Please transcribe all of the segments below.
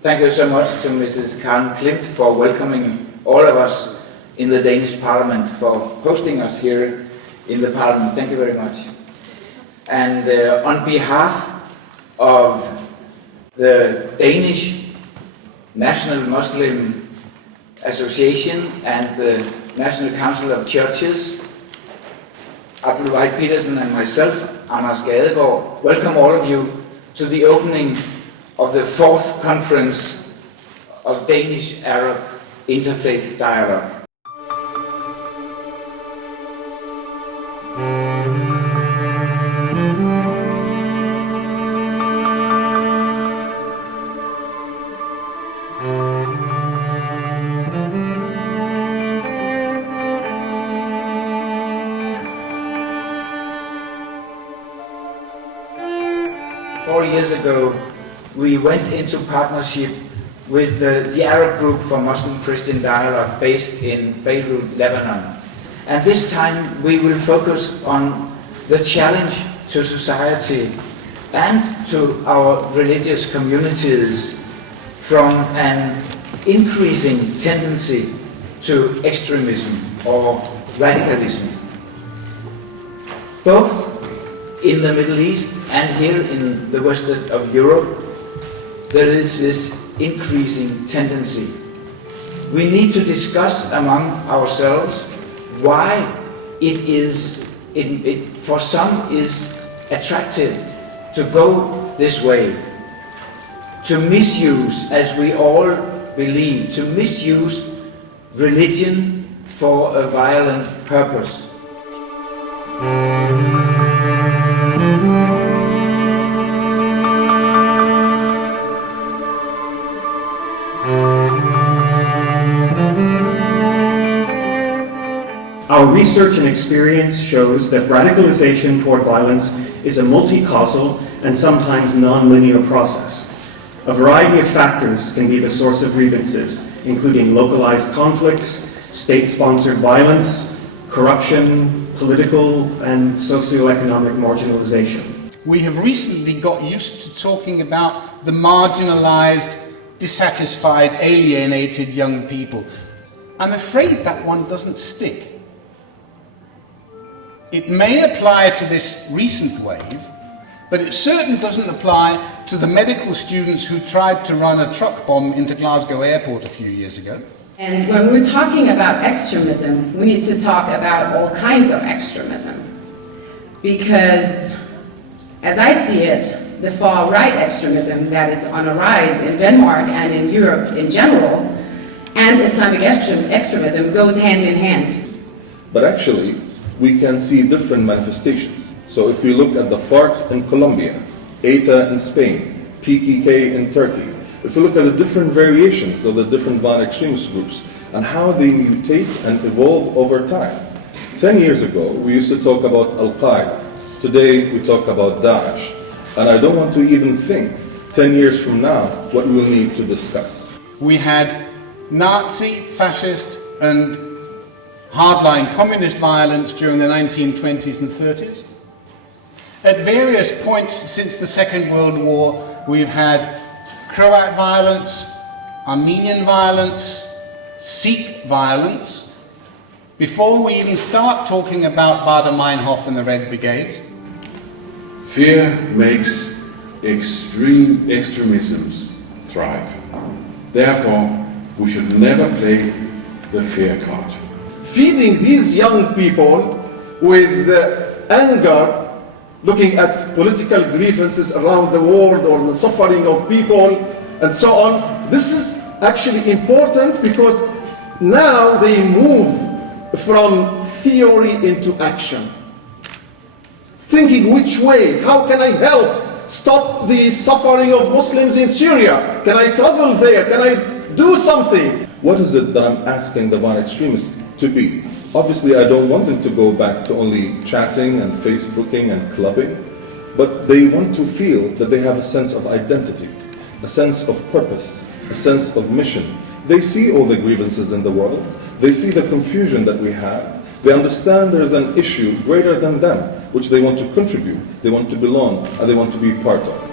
Thank you so much to Mrs. Karen Klimt for welcoming all of us in the Danish Parliament, for hosting us here in the Parliament. Thank you very much. And on behalf of the Danish National Muslim Association and the National Council of Churches, Abdul Wahid Petersen and myself, Anders Gadegaard, welcome all of you to the opening of the 4th Conference of Danish-Arab Interfaith Dialogue. Four years ago, we went into partnership with the Arab Group for Muslim-Christian Dialogue based in Beirut, Lebanon. And this time we will focus on the challenge to society and to our religious communities from an increasing tendency to extremism or radicalism, both in the Middle East and here in the west of Europe. There is this increasing tendency. We need to discuss among ourselves why for some is attractive to go this way, to misuse, as we all believe, to misuse religion for a violent purpose. Our research and experience shows that radicalization toward violence is a multi-causal and sometimes non-linear process. A variety of factors can be the source of grievances, including localized conflicts, state-sponsored violence, corruption, political and socioeconomic marginalization. We have recently got used to talking about the marginalized, dissatisfied, alienated young people. I'm afraid that one doesn't stick. It may apply to this recent wave, but it certainly doesn't apply to the medical students who tried to run a truck bomb into Glasgow airport a few years ago. And when we're talking about extremism, we need to talk about all kinds of extremism. Because, as I see it, the far-right extremism that is on a rise in Denmark and in Europe in general, and Islamic extremism goes hand in hand. But actually, we can see different manifestations. So if we look at the FARC in Colombia, ETA in Spain, PKK in Turkey, if we look at the different variations of the different violent extremist groups and how they mutate and evolve over time. 10 years ago, we used to talk about Al-Qaeda. Today, we talk about Daesh. And I don't want to even think 10 years from now what we'll need to discuss. We had Nazi, fascist and hardline communist violence during the 1920s and 30s. At various points since the Second World War, we've had Croat violence, Armenian violence, Sikh violence, before we even start talking about Baader-Meinhof and the Red Brigades. Fear makes extreme extremisms thrive. Therefore, we should never play the fear card. Feeding these young people with anger, looking at political grievances around the world or the suffering of people and so on. This is actually important because now they move from theory into action. Thinking which way, how can I help stop the suffering of Muslims in Syria? Can I travel there? Can I do something? What is it that I'm asking the violent extremists to be? Obviously, I don't want them to go back to only chatting and Facebooking and clubbing, but they want to feel that they have a sense of identity, a sense of purpose, a sense of mission. They see all the grievances in the world. They see the confusion that we have. They understand there is an issue greater than them, which they want to contribute, they want to belong, and they want to be part of.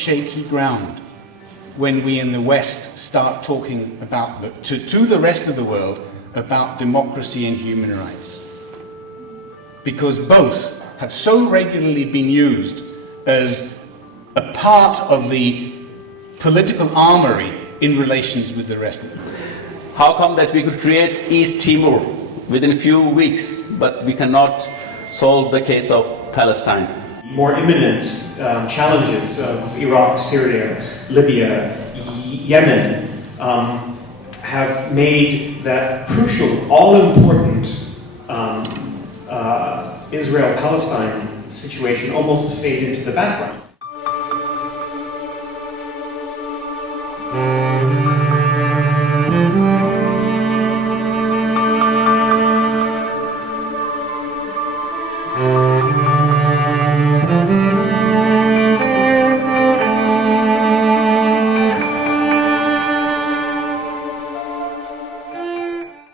shaky ground when we in the West start talking about to the rest of the world about democracy and human rights. Because both have so regularly been used as a part of the political armory in relations with the rest of the world. How come that we could create East Timor within a few weeks, but we cannot solve the case of Palestine? More imminent challenges of Iraq, Syria, Libya, Yemen have made that crucial, all-important Israel-Palestine situation almost fade into the background.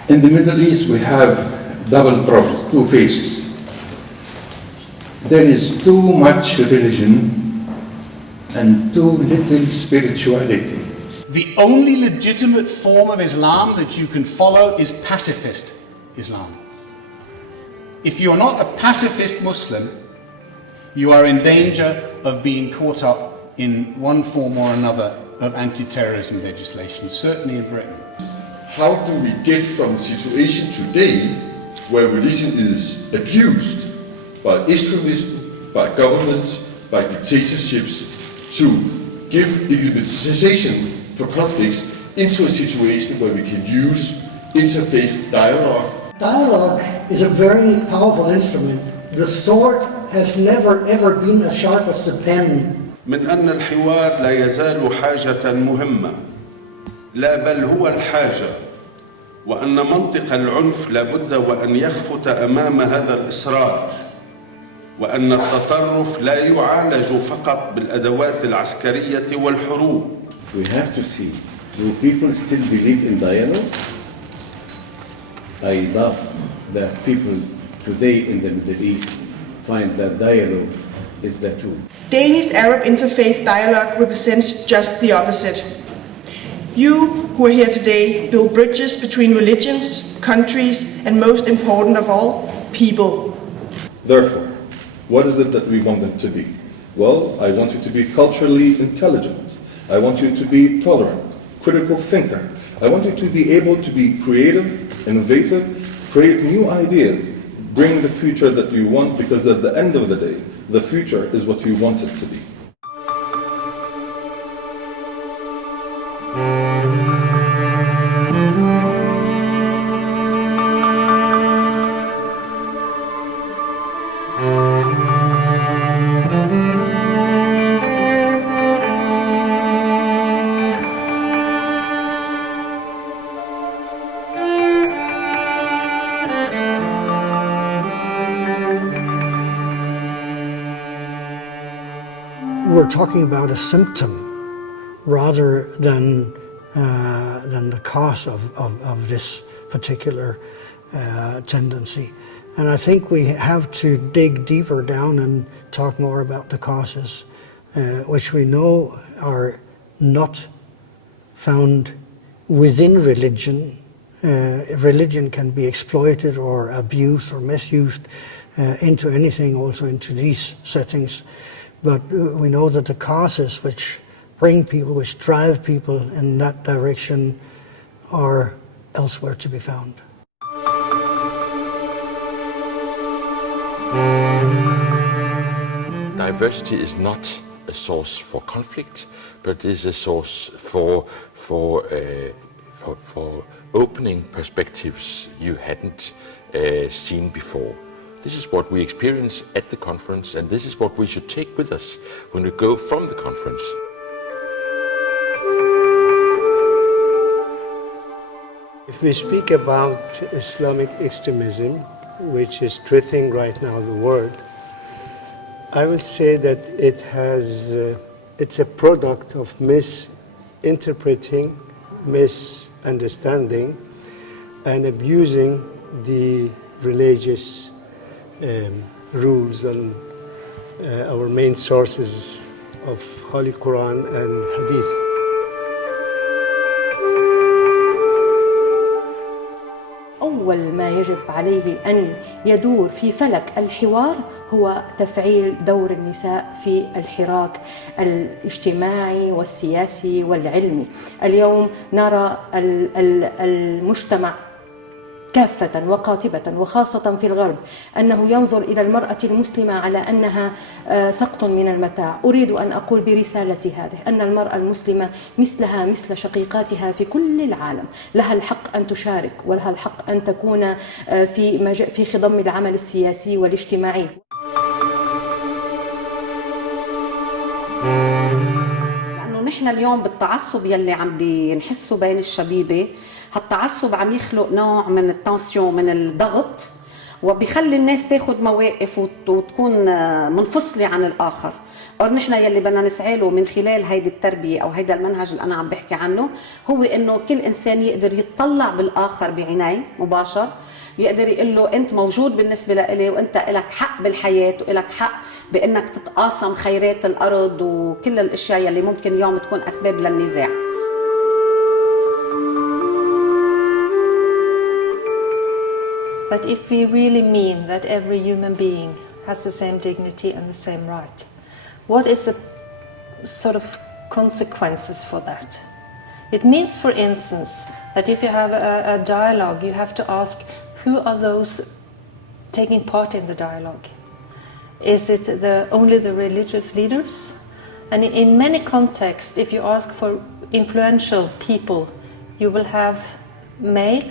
In the Middle East, we have double problem, two phases. There is too much religion and too little spirituality. The only legitimate form of Islam that you can follow is pacifist Islam. If you are not a pacifist Muslim, you are in danger of being caught up in one form or another of anti-terrorism legislation, certainly in Britain. How do we get from the situation today where religion is abused by extremism, by governments, by dictatorships, to give legitimization for conflicts into a situation where we can use interfaith dialogue? Dialogue is a very powerful instrument. The sword has never ever been as sharp as the pen. من أن الحوار لا يزال حاجة مهمة، لا بل هو الحاجة، وأن منطق العنف لابد وأن يخفت أمام هذا الإصرار، وأن التطرف لا يعالج فقط بالأدوات العسكرية والحروب. We have to see, do people still believe in dialogue? I doubt that people today in the Middle East find that dialogue is the tool. Danish-Arab interfaith dialogue represents just the opposite. You who are here today build bridges between religions, countries, and most important of all, people. Therefore, what is it that we want them to be? Well, I want you to be culturally intelligent. I want you to be tolerant, critical thinker. I want you to be able to be creative, innovative, create new ideas, bring the future that you want, because at the end of the day, the future is what you want it to be. We're talking about a symptom rather than the cause of this particular tendency. And I think we have to dig deeper down and talk more about the causes, which we know are not found within religion. Religion can be exploited or abused or misused into anything, also into these settings. But we know that the causes which bring people, which drive people in that direction, are elsewhere to be found. Diversity is not a source for conflict, but is a source for opening perspectives you hadn't seen before. This is what we experience at the conference, and this is what we should take with us when we go from the conference. If we speak about Islamic extremism, which is threatening right now the world, I would say that it's a product of misinterpreting, misunderstanding, and abusing the religious rules and our main sources of Holy Quran and Hadith. أول ما يجب عليه أن يدور في فلك الحوار هو تفعيل دور النساء في الحراك الاجتماعي والسياسي والعلمي. اليوم نرى المجتمع كافة وقاطبة وخاصة في الغرب أنه ينظر إلى المرأة المسلمة على أنها سقط من المتاع. أريد أن أقول برسالتي هذه أن المرأة المسلمة مثلها مثل شقيقاتها في كل العالم، لها الحق أن تشارك ولها الحق أن تكون في خضم العمل السياسي والاجتماعي. لأنه نحن اليوم بالتعصب يلي عم بنحسه بين الشبيبة، هالتعصب عم يخلق نوع من التنسيون، من الضغط، وبيخلي الناس تاخد مواقف وتكون منفصلة عن الآخر. أو نحن يلي بدنا نسعى له من خلال هيدي التربية أو هيدا المنهج اللي أنا عم بحكي عنه، هو إنه كل إنسان يقدر يتطلع بالآخر بعيني مباشر، يقدر يقول له أنت موجود بالنسبة لإلي، وأنت إلك حق بالحياة، وإلك حق بإنك تتقاسم خيرات الأرض وكل الأشياء يلي ممكن اليوم تكون أسباب للنزاع. That if we really mean that every human being has the same dignity and the same right, what is the sort of consequences for that? It means, for instance, that if you have a dialogue, you have to ask who are those taking part in the dialogue. Is it only the religious leaders? And in many contexts, if you ask for influential people, you will have male,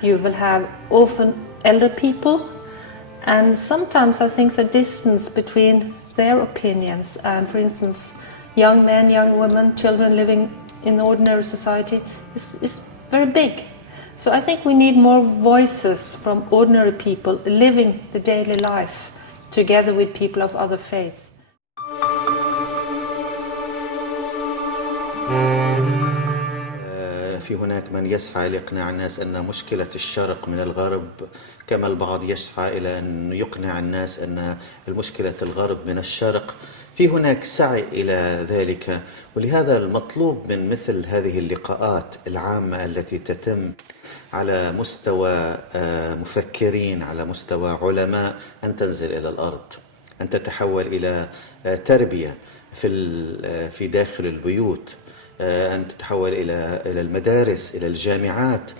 you will have often elder people, and sometimes I think the distance between their opinions and, for instance, young men, young women, children living in ordinary society is very big. So I think we need more voices from ordinary people living the daily life together with people of other faith. في هناك من يسعى لإقناع الناس أن مشكلة الشرق من الغرب، كما البعض يسعى إلى أن يقنع الناس أن المشكلة الغرب من الشرق. في هناك سعي إلى ذلك، ولهذا المطلوب من مثل هذه اللقاءات العامة التي تتم على مستوى مفكرين، على مستوى علماء، أن تنزل إلى الأرض، أن تتحول إلى تربية في داخل البيوت، أن تتحول إلى المدارس، إلى الجامعات،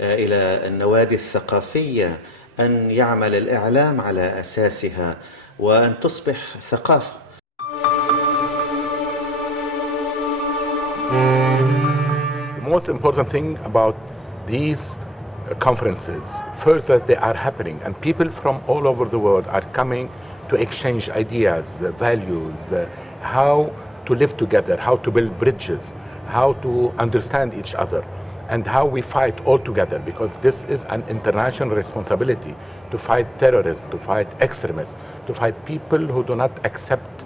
إلى النوادي الثقافية، أن يعمل الإعلام على أساسها، وأن تصبح ثقافة. The most important thing about these conferences, first that they are happening and people from all over the world are coming to exchange ideas, values, how to live together, how to build bridges, how to understand each other, and how we fight all together, because this is an international responsibility to fight terrorism, to fight extremism, to fight people who do not accept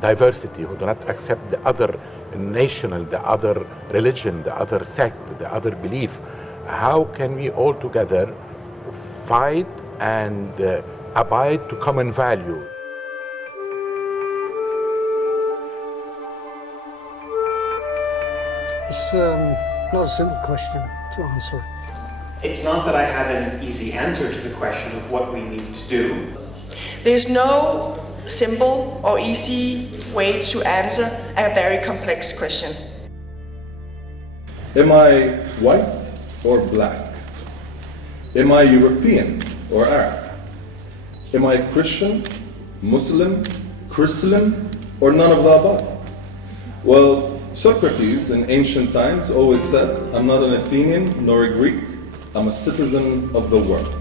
diversity, who do not accept the other national, the other religion, the other sect, the other belief. How can we all together fight and abide to common values? It's not a simple question to answer. It's not that I have an easy answer to the question of what we need to do. There's no simple or easy way to answer a very complex question. Am I white or black? Am I European or Arab? Am I Christian, Muslim, Christian, or none of the above? Well, Socrates in ancient times always said, I'm not an Athenian nor a Greek, I'm a citizen of the world.